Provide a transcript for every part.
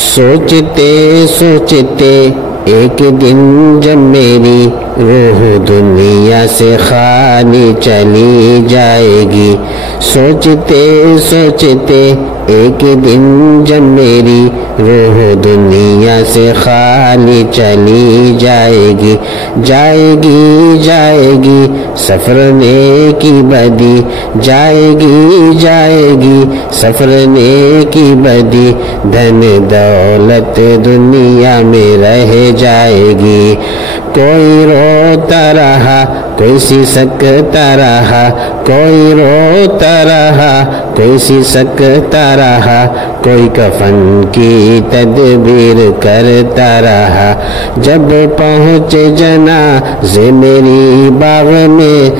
سوچتے سوچتے ایک دن جب میری روح دنیا سے خالی چلی جائے گی، سوچتے سوچتے ایک دن جب میری روح دنیا سے خالی چلی جائے گی، جائے گی جائے گی سفر نیکی بدی، جائے گی سفر نیکی بدی، دھن دولت دنیا میں رہ جائے گی۔ کوئی روتا رہا کوئی سسکتا رہا، کوئی روتا رہا کوئی سسکتا رہا، کوئی کفن کی تدبیر کرتا رہا۔ جب پہنچے جنازے میری باغ میں،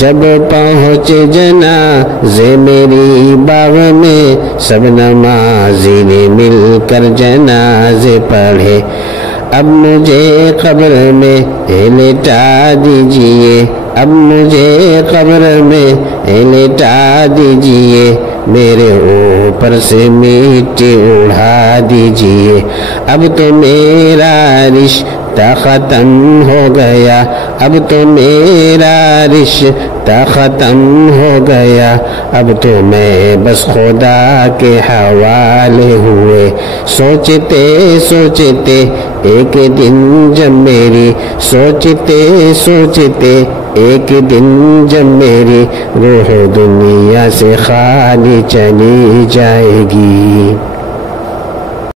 جب پہنچے جنازے میری باغ میں، سب نمازی نے مل کر جنازے پڑھے۔ اب مجھے قبر میں لٹا دیجئے، اب مجھے قبر میں لٹا دیجئے، میرے اوپر سے مٹی اڑا دیجئے۔ اب تو میرا رشتہ ختم ہو گیا، اب تو میرا رشتہ ختم ہو گیا، اب تو میں بس خدا کے حوالے ہوئے۔ سوچتے سوچتے ایک دن جب میری، سوچتے سوچتے ایک دن جب میری روح دنیا سے خالی چلی جائے گی۔